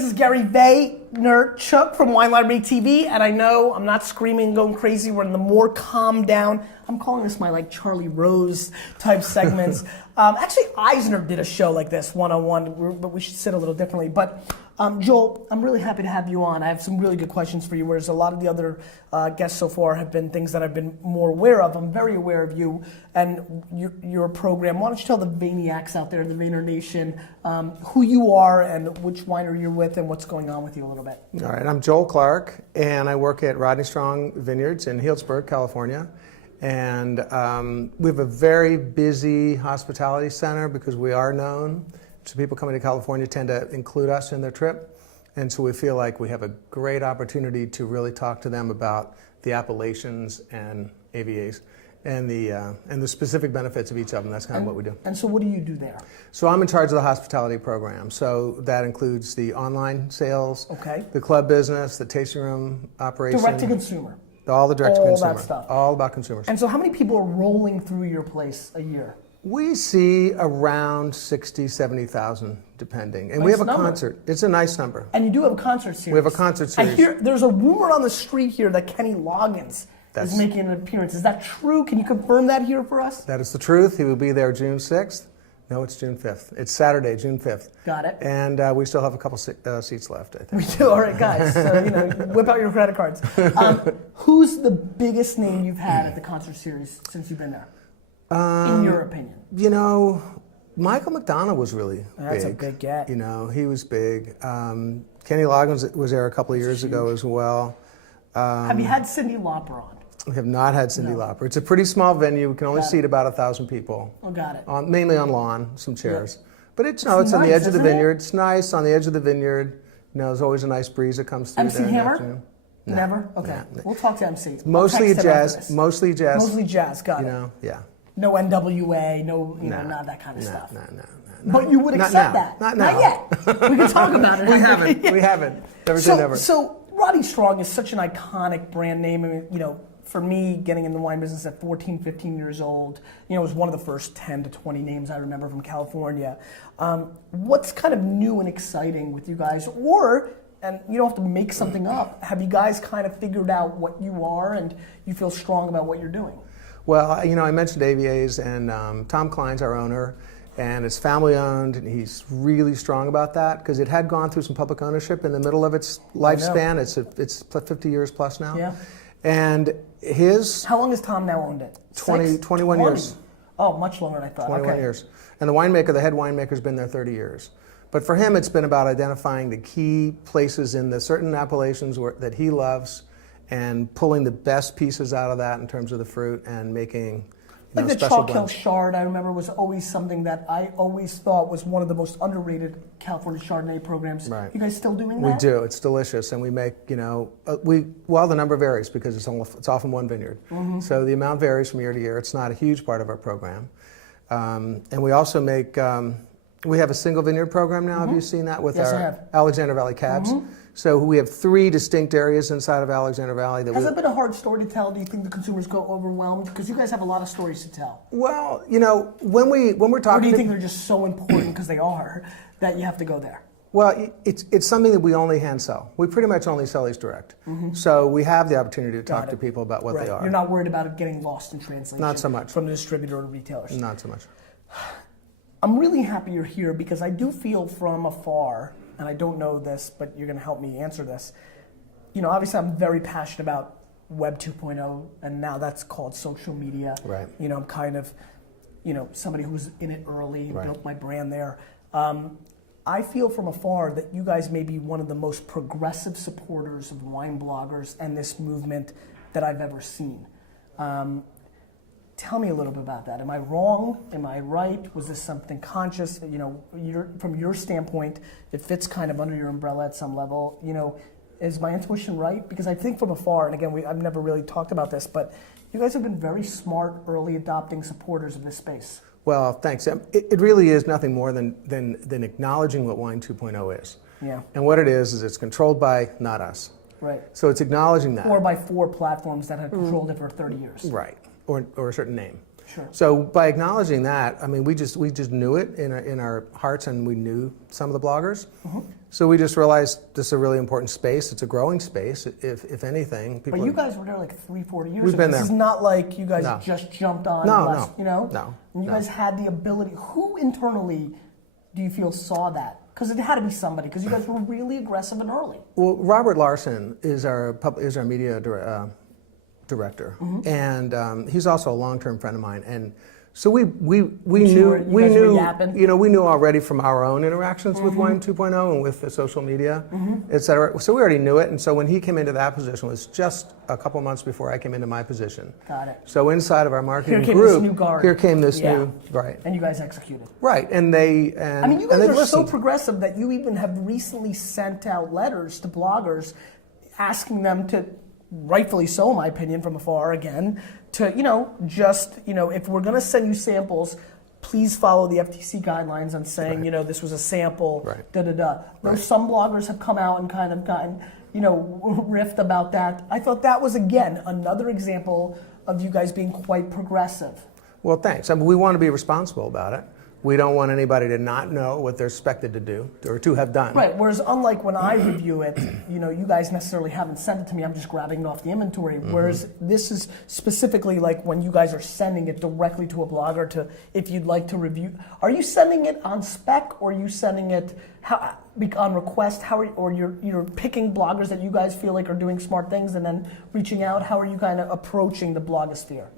This is Gary Vaynerchuk from Wine Library TV, and I know I'm not screaming and going crazy. We're in the more calm down. I'm calling this my like Charlie Rose type segments. Actually, Eisner did a show like this, one-on-one, but we should sit a little differently. But Joel, I'm really happy to have you on. I have some really good questions for you, whereas a lot of the other guests so far have been things that I've been more aware of. I'm very aware of you and your program. Why don't you tell the Vayniacs out there in the Vayner Nation who you are and which winery you're with and what's going on with you a little bit. All right, I'm Joel Clark, and I work at Rodney Vineyards in Healdsburg, California. And we have a very busy hospitality center because we are known. So people coming to California tend to include us in their trip. And so we feel like we have a great opportunity to really talk to them about the appellations and AVAs and the specific benefits of each of them. That's kind of what we do. And so what do you do there? So I'm in charge of the hospitality program. So that includes the online sales, the club business, the tasting room operation. Direct to consumer. All the direct to consumer. All that stuff. All about consumers. And so how many people are rolling through your place a year? We see around 60, 70,000, depending. And we have a concert. It's a nice number. And you do have a concert series. We have a concert series. I hear there's a rumor on the street here that Kenny Loggins is making an appearance. Is that true? Can you confirm that here for us? That is the truth. He will be there June 6th. No, it's June 5th. It's Saturday, June 5th. Got it. And we still have a couple seats left, I think. We do? All right, guys. So, whip out your credit cards. Who's the biggest name you've had at the concert series since you've been there? In your opinion? Michael McDonald was really big. That's a big get. He was big. Kenny Loggins was there a couple of years ago as well. Have you had Cyndi Lauper on? We have not had Cyndi Lauper. It's a pretty small venue. We can only seat about 1,000 people. Oh, got it. Mainly on lawn, some chairs. Yep. But it's nice, on the edge of the vineyard. It's nice on the edge of the vineyard. There's always a nice breeze that comes through. MC Hammer? No. Never? Okay. No. We'll talk to MC. Mostly jazz. Mostly jazz. Mostly jazz. Got it. Yeah. No NWA. No, not that kind of stuff. No. But you would accept that? Not now. Not yet. We can talk about it. We haven't. We haven't. Never. So Rodney Strong is such an iconic brand name. I mean, for me, getting in the wine business at 14, 15 years old, it was one of the first 10 to 20 names I remember from California. What's kind of new and exciting with you guys? And you don't have to make something up, have you guys kind of figured out what you are and you feel strong about what you're doing? Well, I mentioned AVAs, and Tom Klein's our owner, and it's family owned, and he's really strong about that because it had gone through some public ownership in the middle of its lifespan. It's 50 years plus now. Yeah. And how long has Tom now owned it? 21 years. Oh, much longer than I thought. 21 years. And the head winemaker's been there 30 years. But for him, it's been about identifying the key places in the certain appellations that he loves and pulling the best pieces out of that in terms of the fruit and making like the special Chalk Hill blends. Chard, I remember, was always something that I always thought was one of the most underrated California Chardonnay programs. Right. You guys still doing that? We do. It's delicious, and we make the number varies because it's often one vineyard, so the amount varies from year to year. It's not a huge part of our program, and we also make. We have a single vineyard program now. Have you seen that with our Alexander Valley cabs? So we have 3 distinct areas inside of Alexander Valley. Has that been a hard story to tell? Do you think the consumers go overwhelmed? Because you guys have a lot of stories to tell. Well, when we're talking, or do you think they're just so important because they are that you have to go there? Well, it's something that we only hand sell. We pretty much only sell these direct. So we have the opportunity to talk to people about what they are. You're not worried about it getting lost in translation. Not so much. From the distributor or retailers. Not so much. I'm really happy you're here because I do feel from afar, and I don't know this, but you're going to help me answer this. Obviously I'm very passionate about Web 2.0, and now that's called social media. Right. I'm kind of, somebody who was in it early and built my brand there. I feel from afar that you guys may be one of the most progressive supporters of wine bloggers and this movement that I've ever seen. Tell me a little bit about that. Am I wrong? Am I right? Was this something conscious? From your standpoint, it fits kind of under your umbrella at some level. Is my intuition right? Because I think from afar, and again, I've never really talked about this, but you guys have been very smart, early adopting supporters of this space. Well, thanks. It really is nothing more than acknowledging what Wine 2.0 is. Yeah. And what it is it's controlled by not us. Right. So it's acknowledging that. 4x4 platforms that have controlled it for 30 years. Right. Or a certain name. Sure. So by acknowledging that, I mean, we just knew it in our hearts, and we knew some of the bloggers. So we just realized this is a really important space. It's a growing space, if anything. But you guys were there like 3-4 years ago. We've been This there. is not like you guys just jumped on. No. And you guys had the ability. Who internally do you feel saw that? Because it had to be somebody. Because you guys were really aggressive and early. Well, Robert Larson is our media director, and he's also a long-term friend of mine. And so we knew already from our own interactions with Wine 2.0 and with the social media, et cetera. So we already knew it. And so when he came into that position, it was just a couple months before I came into my position. Got it. So inside of our marketing Here came group, this new guard. here came this new, right. And you guys executed. Right, and they and I mean, you guys and are so listened. progressive that you even have recently sent out letters to bloggers asking them to, rightfully so in my opinion from afar again, to, if we're going to send you samples, please follow the FTC guidelines on saying, this was a sample, da-da-da. Though some bloggers have come out and kind of gotten, riffed about that. I thought that was, again, another example of you guys being quite progressive. Well, thanks. I mean, we want to be responsible about it. We don't want anybody to not know what they're expected to do or to have done. Right, whereas unlike when I review it, you guys necessarily haven't sent it to me, I'm just grabbing it off the inventory. Whereas this is specifically like when you guys are sending it directly to a blogger to, if you'd like to review. Are you sending it on spec or are you sending it on request? Or you're picking bloggers that you guys feel like are doing smart things and then reaching out? How are you kind of approaching the blogosphere?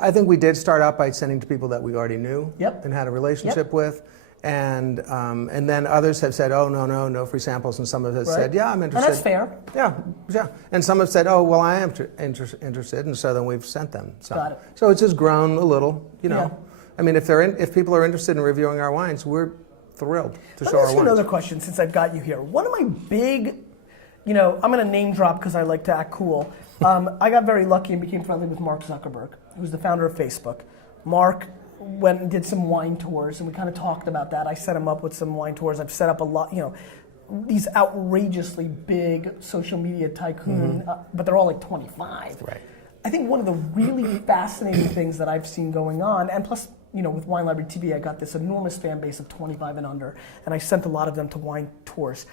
I think we did start out by sending to people that we already knew and had a relationship with. And then others have said, oh, no free samples. And some have said, yeah, I'm interested. And that's fair. Yeah. And some have said, oh, well, I am interested. And so then we've sent them some. Got it. So it's just grown a little, I mean, if people are interested in reviewing our wines, we're thrilled to show our wines. Let me ask you another question since I've got you here. One of my big, I'm going to name drop because I like to act cool. I got very lucky and became friendly with Mark Zuckerberg, who's the founder of Facebook. Mark went and did some wine tours, and we kind of talked about that. I set him up with some wine tours. I've set up a lot, these outrageously big social media tycoon, but they're all like 25. Right. I think one of the really fascinating things that I've seen going on, and plus, with Wine Library TV, I got this enormous fan base of 25 and under, and I sent a lot of them to wine tours.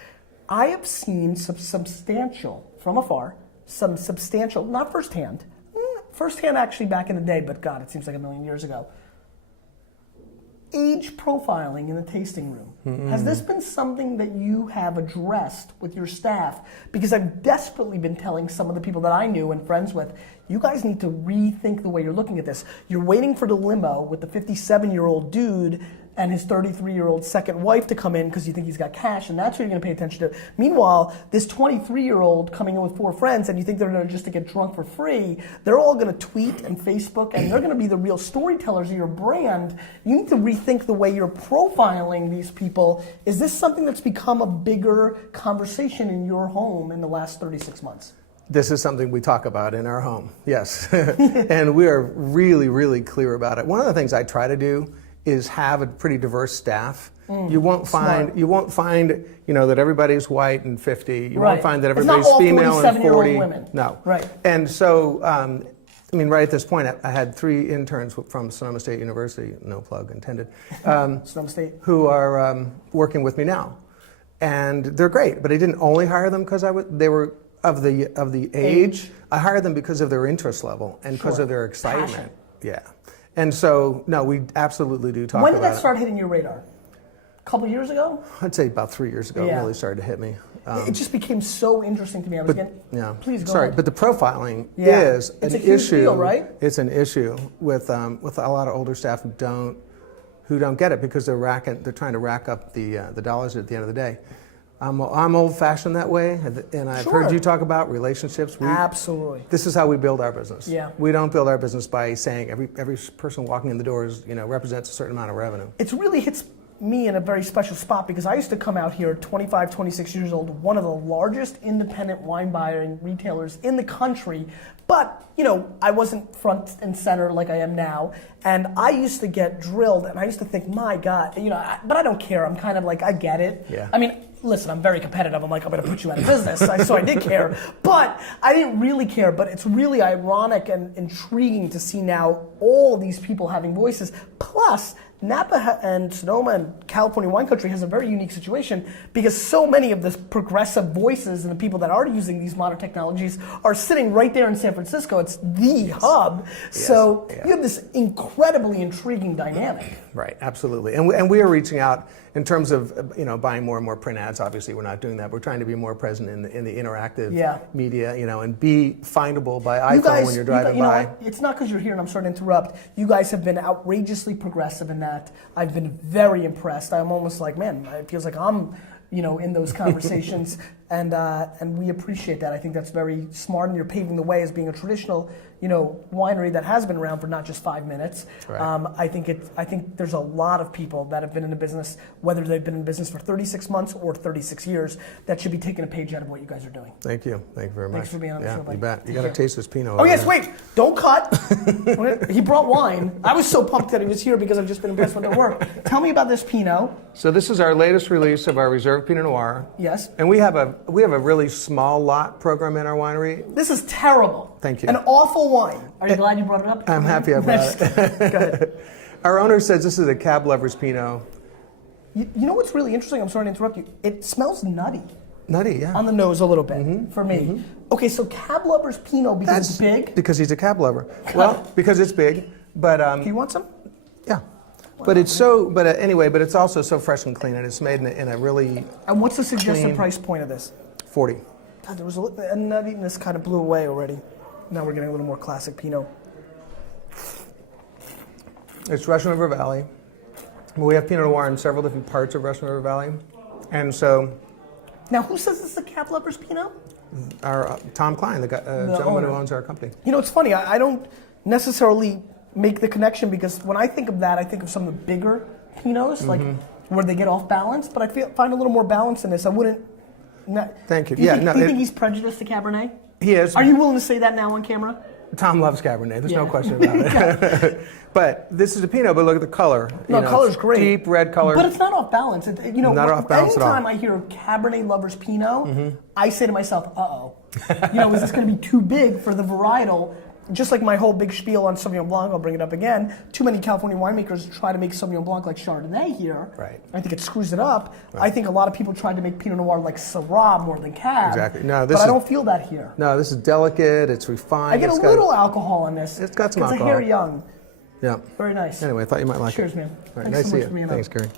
I have seen some substantial, from afar, not firsthand actually back in the day, but God, it seems like a million years ago, age profiling in the tasting room. Has this been something that you have addressed with your staff? Because I've desperately been telling some of the people that I knew and friends with, you guys need to rethink the way you're looking at this. You're waiting for the limo with the 57-year-old dude and his 33-year-old second wife to come in because you think he's got cash, and that's what you're going to pay attention to. Meanwhile, this 23-year-old coming in with 4 friends, and you think they're going to get drunk for free, they're all going to tweet and Facebook, and they're going to be the real storytellers of your brand. You need to rethink the way you're profiling these people. Is this something that's become a bigger conversation in your home in the last 36 months? This is something we talk about in our home, yes. And we are really, really clear about it. One of the things I try to do is have a pretty diverse staff. You won't find that everybody's white and 50. You won't find that everybody's female and 40. Women. No. Right. And so, right at this point, I had 3 interns from Sonoma State University, no plug intended, Sonoma State, who are working with me now, and they're great. But I didn't only hire them because they were of the age. I hired them because of their interest level and because of their excitement. Passion. Yeah. And so, no, we absolutely do talk about it. When did that start hitting your radar? A couple years ago? I'd say about 3 years ago it really started to hit me. It just became so interesting to me. Please go ahead. But the profiling is it's an a huge issue. Deal, right? It's an issue with a lot of older staff who don't get it because they're trying to rack up the dollars at the end of the day. I'm old-fashioned that way, and I've heard you talk about relationships. Absolutely. This is how we build our business. Yeah. We don't build our business by saying every person walking in the doors, represents a certain amount of revenue. It really hits me in a very special spot because I used to come out here 25, 26 years old, one of the largest independent wine buying retailers in the country, but I wasn't front and center like I am now, and I used to get drilled, and I used to think, my God, but I don't care. I'm kind of like, I get it. Yeah. I mean, listen, I'm very competitive. I'm like, I'm going to put you out of business. So I did care. But I didn't really care. But it's really ironic and intriguing to see now all these people having voices. Plus, Napa and Sonoma and California wine country has a very unique situation because so many of the progressive voices and the people that are using these modern technologies are sitting right there in San Francisco. It's the hub. So you have this incredibly intriguing dynamic. Right, absolutely. And we are reaching out in terms of buying more and more print ads. Obviously, we're not doing that. We're trying to be more present in the interactive media, and be findable by iPhone when you're driving by. It's not because you're here and I'm sorry to interrupt. You guys have been outrageously progressive in that. I've been very impressed. I'm almost like, man, it feels like I'm, in those conversations, and we appreciate that. I think that's very smart, and you're paving the way as being a traditional, winery that has been around for not just 5 minutes. Right. I think there's a lot of people that have been in the business, whether they've been in business for 36 months or 36 years, that should be taking a page out of what you guys are doing. Thank you very much. Thanks for being on the show, buddy. You bet. You got to taste this Pinot. Oh yes, wait! Don't cut. He brought wine. I was so pumped that he was here because I've just been impressed with their work. Tell me about this Pinot. So this is our latest release of our Reserve Pinot Noir. Yes. And we have a really small lot program in our winery. This is terrible. Thank you. An awful wine. Are you glad you brought it up? I'm happy about it. Go ahead. Our owner says this is a cab lover's Pinot. You know what's really interesting? I'm sorry to interrupt you. It smells nutty. Nutty, yeah. On the nose a little bit for me. Okay, so cab lover's Pinot because it's big. Because he's a cab lover. Well, because it's big, but Do you want some? Yeah. But it's so. But anyway, but it's also so fresh and clean, and it's made in a really. And what's the suggested clean, price point of this? 40. God, there was a nuttiness kind of blew away already. Now we're getting a little more classic Pinot. It's Russian River Valley. We have Pinot Noir in several different parts of Russian River Valley, and so. Now, who says this is a cab lover's Pinot? Our Tom Klein, the gentleman who owns our company. It's funny. I don't necessarily make the connection because when I think of that, I think of some of the bigger Pinots, like where they get off balance. But I find a little more balance in this. I wouldn't. Thank you. Do you think he's prejudiced to Cabernet? He is. Are you willing to say that now on camera? Tom loves Cabernet. There's no question about it. But this is a Pinot. But look at the color. No, color's great. Deep red color. But it's not off balance. Not off balance at all. Anytime I hear Cabernet lovers Pinot, I say to myself, "Uh-oh, is this going to be too big for the varietal?" Just like my whole big spiel on Sauvignon Blanc, I'll bring it up again. Too many California winemakers try to make Sauvignon Blanc like Chardonnay here. Right. I think it screws it up. Right. I think a lot of people try to make Pinot Noir like Syrah more than Cab. Exactly. But I don't feel that here. No, this is delicate. It's refined. I get a little alcohol on this. It's got some alcohol. It's a hair young. Yeah. Very nice. Anyway, I thought you might like it. Cheers, man. All right, Thanks nice so to much see for being you. on. Thanks, Gary.